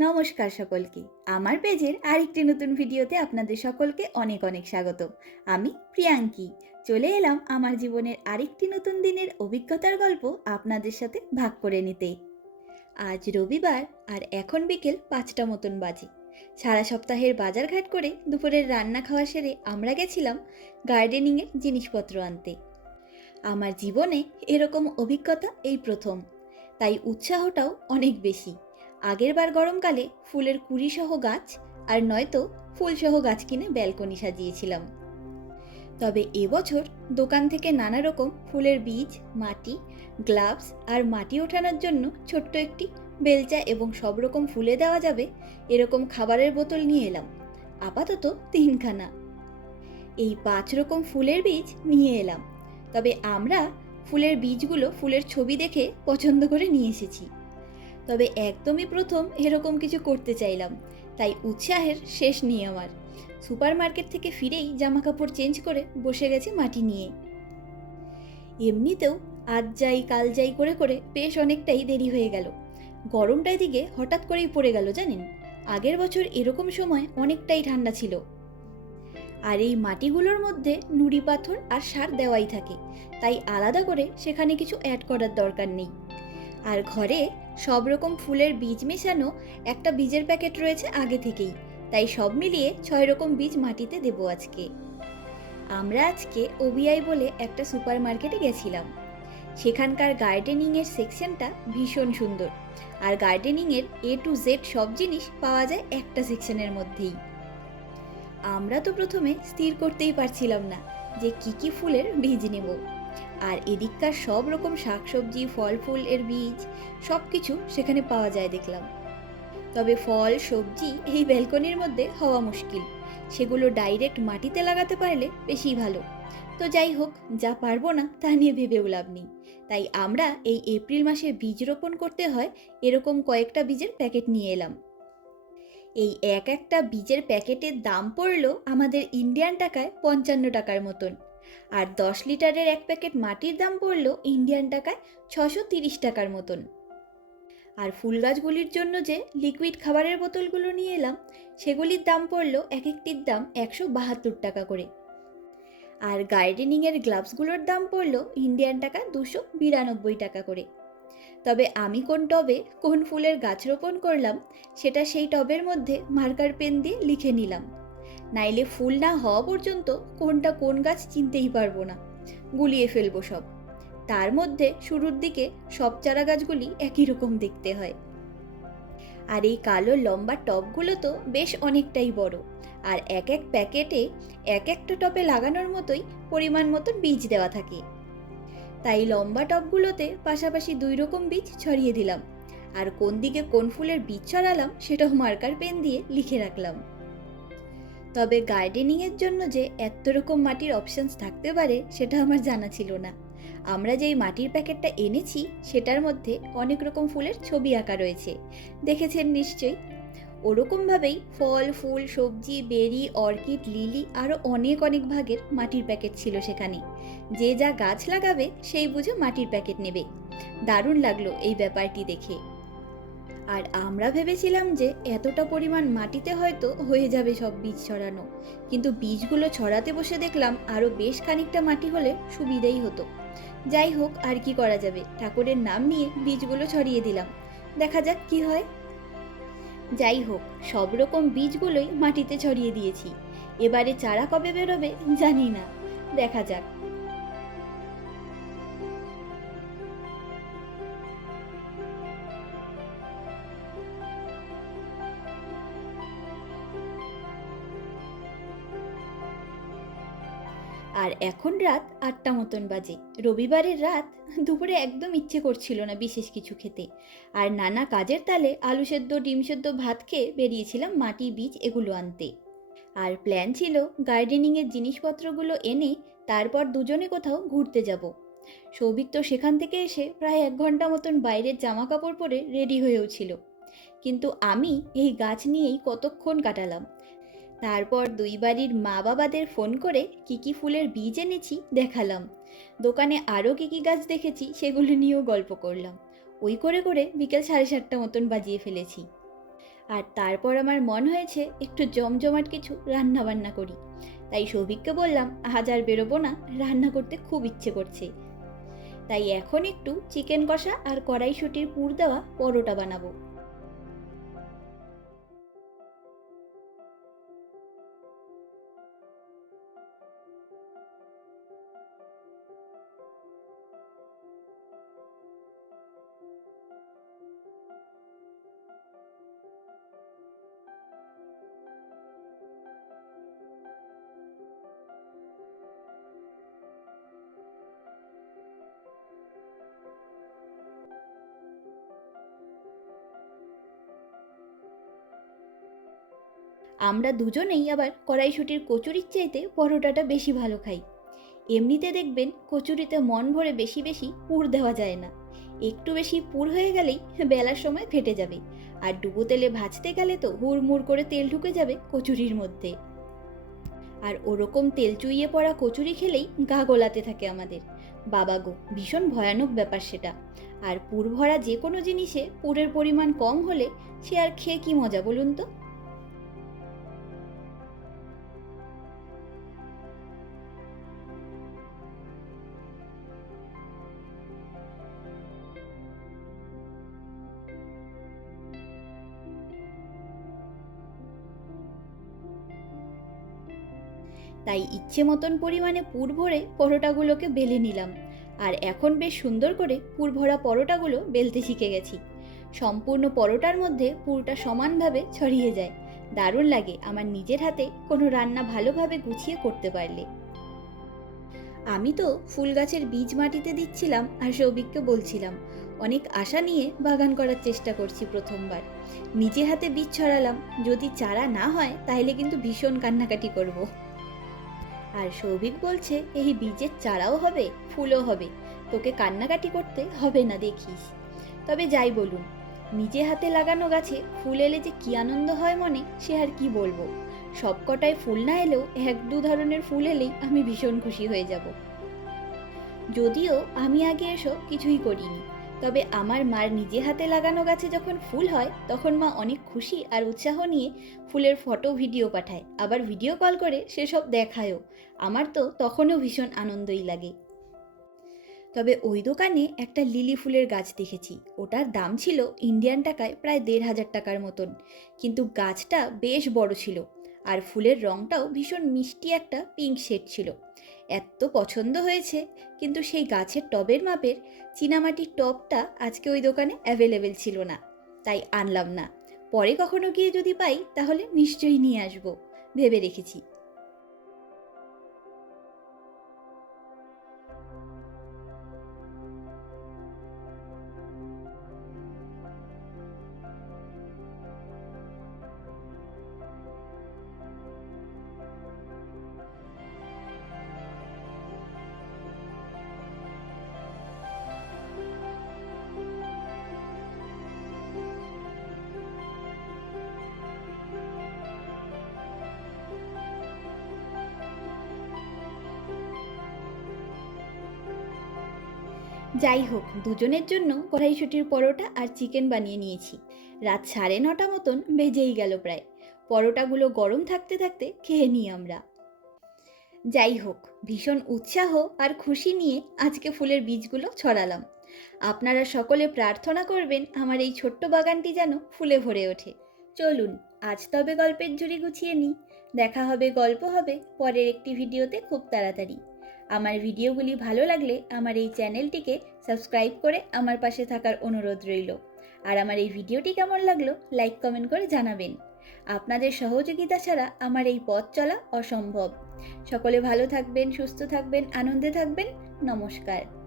নমস্কার সকলকে। আমার পেজের আরেকটি নতুন ভিডিওতে আপনাদের সকলকে অনেক অনেক স্বাগত। আমি প্রিয়াঙ্কি। চলে এলাম আমার জীবনের আরেকটি নতুন দিনের অভিজ্ঞতার গল্প আপনাদের সাথে ভাগ করে নিতে। আজ রবিবার আর এখন বিকেল পাঁচটা মতন বাজে। সারা সপ্তাহের বাজারঘাট করে দুপুরের রান্না খাওয়া সেরে আমরা গেছিলাম গার্ডেনিংয়ের জিনিসপত্র আনতে। আমার জীবনে এরকম অভিজ্ঞতা এই প্রথম। তাই উৎসাহটাও অনেক বেশি। আগেরবার গরমকালে ফুলের কুড়িসহ গাছ আর নয়তো ফুলসহ গাছ কিনে ব্যালকনি সাজিয়েছিলাম। তবে এবছর দোকান থেকে নানা রকম ফুলের বীজ, মাটি, গ্লাভস আর মাটি ওঠানোর জন্য ছোট্ট একটি বেলচা এবং সব রকম ফুলে দেওয়া যাবে এরকম খাবারের বোতল নিয়ে এলাম। আপাতত তিনখানা। এই পাঁচ রকম ফুলের বীজ নিয়ে এলাম। তবে আমরা ফুলের বীজগুলো ফুলের ছবি দেখে পছন্দ করে নিয়ে এসেছি। তবে একদমই প্রথম এরকম কিছু করতে চাইলাম। তাই উৎসাহের শেষ নেই আমার। সুপার মার্কেট থেকে ফিরেই জামা কাপড় চেঞ্জ করে বসে গেছে মাটি নিয়ে। এমনিতেও আজ যাই, কাল যাই করে করে বেশ অনেকটাই দেরি হয়ে গেল। গরমটা এদিকে হঠাৎ করেই পড়ে গেল জানেন? আগের বছর এরকম সময় অনেকটাই ঠান্ডা ছিল। আর এই মাটিগুলোর মধ্যে নুড়ি পাথর আর সার দেওয়াই থাকে। তাই আলাদা করে সেখানে কিছু অ্যাড করার দরকার নেই। আর ঘরে সব রকম ফুলের বীজ মেশানো একটা বীজের প্যাকেট রয়েছে আগে থেকেই। তাই সব মিলিয়ে ছয় রকম বীজ মাটিতে দেবো আজকে। আমরা আজকে ওবিআই বলে একটা সুপার মার্কেটে গেছিলাম। সেখানকার গার্ডেনিংয়ের সেকশনটা ভীষণ সুন্দর। আর গার্ডেনিংয়ের এ টু জেড সব জিনিস পাওয়া যায় একটা সেকশনের মধ্যেই। আমরা তো প্রথমে স্থির করতেই পারছিলাম না যে কি কি ফুলের বীজ নেব। আর এদিককার সব রকম শাকসবজি ফল ফুল এর বীজ সব কিছু সেখানে পাওয়া যায় দেখলাম। তবে ফল, সবজি এই ব্যালকনির মধ্যে হওয়া মুশকিল। সেগুলো ডাইরেক্ট মাটিতে লাগাতে পারলে বেশি ভালো। তো যাই হোক, যা পারব না তা নিয়ে ভেবেও লাভ নেই। তাই আমরা এই এপ্রিল মাসে বীজ রোপণ করতে হয়, এরকম কয়েকটা বীজের প্যাকেট নিয়ে এলাম। এই এক একটা বীজের প্যাকেটের দাম পড়ল আমাদের ইন্ডিয়ান টাকায় পঞ্চান্ন টাকার মতন। আর দশ লিটারের এক প্যাকেট মাটির দাম পড়ল ইন্ডিয়ান টাকায় ছশো তিরিশ টাকার মতন। আর ফুল গাছগুলির জন্য যে লিকুইড খাবারের বোতলগুলো নিয়ে এলাম, সেগুলির দাম পড়ল এক একটির দাম একশো বাহাত্তর টাকা করে। আর গার্ডেনিংয়ের গ্লাভসগুলোর দাম পড়ল ইন্ডিয়ান টাকা দুশো বিরানব্বই টাকা করে। তবে আমি কোন টবে কোন ফুলের গাছ রোপণ করলাম, সেটা সেই টবের মধ্যে মার্কার পেন দিয়ে লিখে নিলাম। নাইলে ফুল না হওয়া পর্যন্ত কোনটা কোন গাছ চিনতেই পারব না। গুলিয়ে ফেলব সব। তার মধ্যে শুরুর দিকে সব চারা গাছগুলি একই রকম দেখতে হয়। আর এই কালো লম্বা টবগুলো তো বেশ অনেকটাই বড়। আর এক এক প্যাকেটে এক একটা টবে লাগানোর মতোই পরিমাণ মতন বীজ দেওয়া থাকে। তাই লম্বা টবগুলোতে পাশাপাশি দুই রকম বীজ ছড়িয়ে দিলাম। আর কোন দিকে কোন ফুলের বীজ ছড়ালাম সেটাও মার্কার পেন দিয়ে লিখে রাখলাম। তবে গার্ডেনিংয়ের জন্য যে এত রকম মাটির অপশনস থাকতে পারে, সেটা আমার জানা ছিল না। আমরা যেই মাটির প্যাকেটটা এনেছি, সেটার মধ্যে অনেক রকম ফুলের ছবি আঁকা রয়েছে। দেখেছেন নিশ্চয়ই? ওরকমভাবেই ফল, ফুল, সবজি, বেরি, অর্কিড, লিলি আরও অনেক অনেক ভাগের মাটির প্যাকেট ছিল সেখানে। যে যা গাছ লাগাবে, সেই বুঝে মাটির প্যাকেট নেবে। দারুণ লাগল এই ব্যাপারটি দেখে। আর আমরা ভেবেছিলাম যে এতটা পরিমাণ মাটিতে হয়তো হয়ে যাবে সব বীজ ছড়ানো। কিন্তু বীজগুলো ছড়াতে বসে দেখলাম আরও বেশ খানিকটা মাটি হলে সুবিধেই হতো। যাই হোক, আর কি করা যাবে? ঠাকুরের নাম নিয়ে বীজগুলো ছড়িয়ে দিলাম। দেখা যাক কি হয়। যাই হোক, সব রকম বীজগুলোই মাটিতে ছড়িয়ে দিয়েছি। এবারে চারা কবে বেরোবে জানি না। দেখা যাক। আর এখন রাত আটটা মতন বাজে। রবিবারের রাত দুপুরে একদম ইচ্ছে করছিল না বিশেষ কিছু খেতে। আর নানা কাজের তালে আলু সেদ্ধ, ডিম সেদ্ধ ভাত খেয়ে বেরিয়েছিলাম মাটি, বীজ এগুলো আনতে। আর প্ল্যান ছিল গার্ডেনিংয়ের জিনিসপত্রগুলো এনে তারপর দুজনে কোথাও ঘুরতে যাব। সৌভিক তো সেখান থেকে এসে প্রায় এক ঘণ্টা মতন বাইরের জামা কাপড় পরে রেডি হয়েও ছিল। কিন্তু আমি এই গাছ নিয়েই কতক্ষণ কাটালাম। তারপর দুই বাড়ির মা বাবাদের ফোন করে কি কি ফুলের বীজ এনেছি দেখালাম। দোকানে আরও কি কি গাছ দেখেছি সেগুলো নিয়েও গল্প করলাম। ওই করে করে বিকেল সাড়ে সাতটা মতন বাজিয়ে ফেলেছি। আর তারপর আমার মন হয়েছে একটু জমজমাট কিছু রান্না বান্না করি। তাই সৌভিককে বললাম, আজ আর বেরোবো না, রান্না করতে খুব ইচ্ছে করছে। তাই এখন একটু চিকেন কষা আর কড়াইশুটির পুর দেওয়া পরোটা বানাবো। আমরা দুজনেই আবার কড়াইশুটির কচুরির চাইতে পরোটাটা বেশি ভালো খাই। এমনিতে দেখবেন কচুরিতে মন ভরে বেশি বেশি পুর দেওয়া যায় না। একটু বেশি পুর হয়ে গেলেই বেলার সময় ফেটে যাবে। আর ডুবো তেলে ভাজতে গেলে তো হুড়মুড় করে তেল ঢুকে যাবে কচুরির মধ্যে। আর ওরকম তেল চুইয়ে পড়া কচুরি খেলেই গা গোলাতে থাকে আমাদের। বাবা গো, ভীষণ ভয়ানক ব্যাপার সেটা। আর পুর ভরা যে কোনো জিনিসে পুরের পরিমাণ কম হলে সে আর খেয়ে কি মজা বলুন তো? তাই ইচ্ছে মতন পরিমাণে পুর ভরে পরোটাগুলোকে বেলে নিলাম। আর এখন বেশ সুন্দর করে পুর ভরা পরোটাগুলো বেলতে শিখে গেছি। সম্পূর্ণ পরোটার মধ্যে পুরটা সমানভাবে ছড়িয়ে যায়। দারুণ লাগে আমার নিজের হাতে কোনো রান্না ভালোভাবে গুছিয়ে করতে পারলে। আমি তো ফুল গাছের বীজ মাটিতে দিচ্ছিলাম আর সৌভিককে বলছিলাম, অনেক আশা নিয়ে বাগান করার চেষ্টা করছি প্রথমবার। নিজে হাতে বীজ ছড়ালাম, যদি চারা না হয় তাহলে কিন্তু ভীষণ কান্নাকাটি করব। আর সৌভিক বলছে, এই বীজের চারাও হবে, ফুলও হবে। তোকে কান্নাকাটি করতে হবে না দেখিস। তবে যাই বলুন, নিজে হাতে লাগানো গাছে ফুল এলে যে কি আনন্দ হয় মনে, সে আর কি বলব? সবকটায় ফুল না এলেও এক দু ধরনের ফুল এলেই আমি ভীষণ খুশি হয়ে যাব। যদিও আমি আগে এসব কিছুই করিনি। তবে আমার মার নিজে হাতে লাগানো গাছে যখন ফুল হয়, তখন মা অনেক খুশি আর উৎসাহ নিয়ে ফুলের ফটো, ভিডিও পাঠায়। আবার ভিডিও কল করে সেসব দেখায়ও। আমার তো তখনও ভীষণ আনন্দই লাগে। তবে ওই দোকানে একটা লিলি ফুলের গাছ দেখেছি। ওটার দাম ছিল ইন্ডিয়ান টাকায় প্রায় দেড় হাজার টাকার মতন। কিন্তু গাছটা বেশ বড় ছিল। আর ফুলের রঙটাও ভীষণ মিষ্টি একটা পিঙ্ক শেড ছিল। এত পছন্দ হয়েছে, কিন্তু সেই গাছের টবের মাপের চীনামাটির টবটা আজকে ওই দোকানে অ্যাভেলেবেল ছিল না, তাই আনলাম না। পরে কখনো গিয়ে যদি পাই, তাহলে নিশ্চয়ই নিয়ে আসব, ভেবে রেখেছি। যাই হোক দুজনের জন্য কড়াইশুটির পরোটা আর চিকেন বানিয়ে নিয়েছি। রাত সাড়ে নটা মতন বেজেই গেল প্রায়। পরোটাগুলো গরম থাকতে থাকতে খেয়ে নিই আমরা। যাই হোক ভীষণ উৎসাহ আর খুশি নিয়ে আজকে ফুলের বীজগুলো ছড়ালাম। আপনারা সকলে প্রার্থনা করবেন আমার এই ছোট্ট বাগানটি যেন ফুলে ভরে ওঠে। চলুন, আজ তবে গল্পের ঝুড়ি গুছিয়ে নিই। দেখা হবে, গল্প হবে, পরের একটি ভিডিওতে খুব তাড়াতাড়ি। আমার ভিডিওগুলি ভালো লাগলে আমার এই চ্যানেলটিকে সাবস্ক্রাইব করে আমার পাশে থাকার অনুরোধ রইল। আর আমার এই ভিডিওটি কেমন লাগল, লাইক, কমেন্ট করে জানাবেন। আপনাদের সহযোগিতা ছাড়া আমার এই পথ চলা অসম্ভব। সকলে ভালো থাকবেন, সুস্থ থাকবেন, আনন্দে থাকবেন। নমস্কার।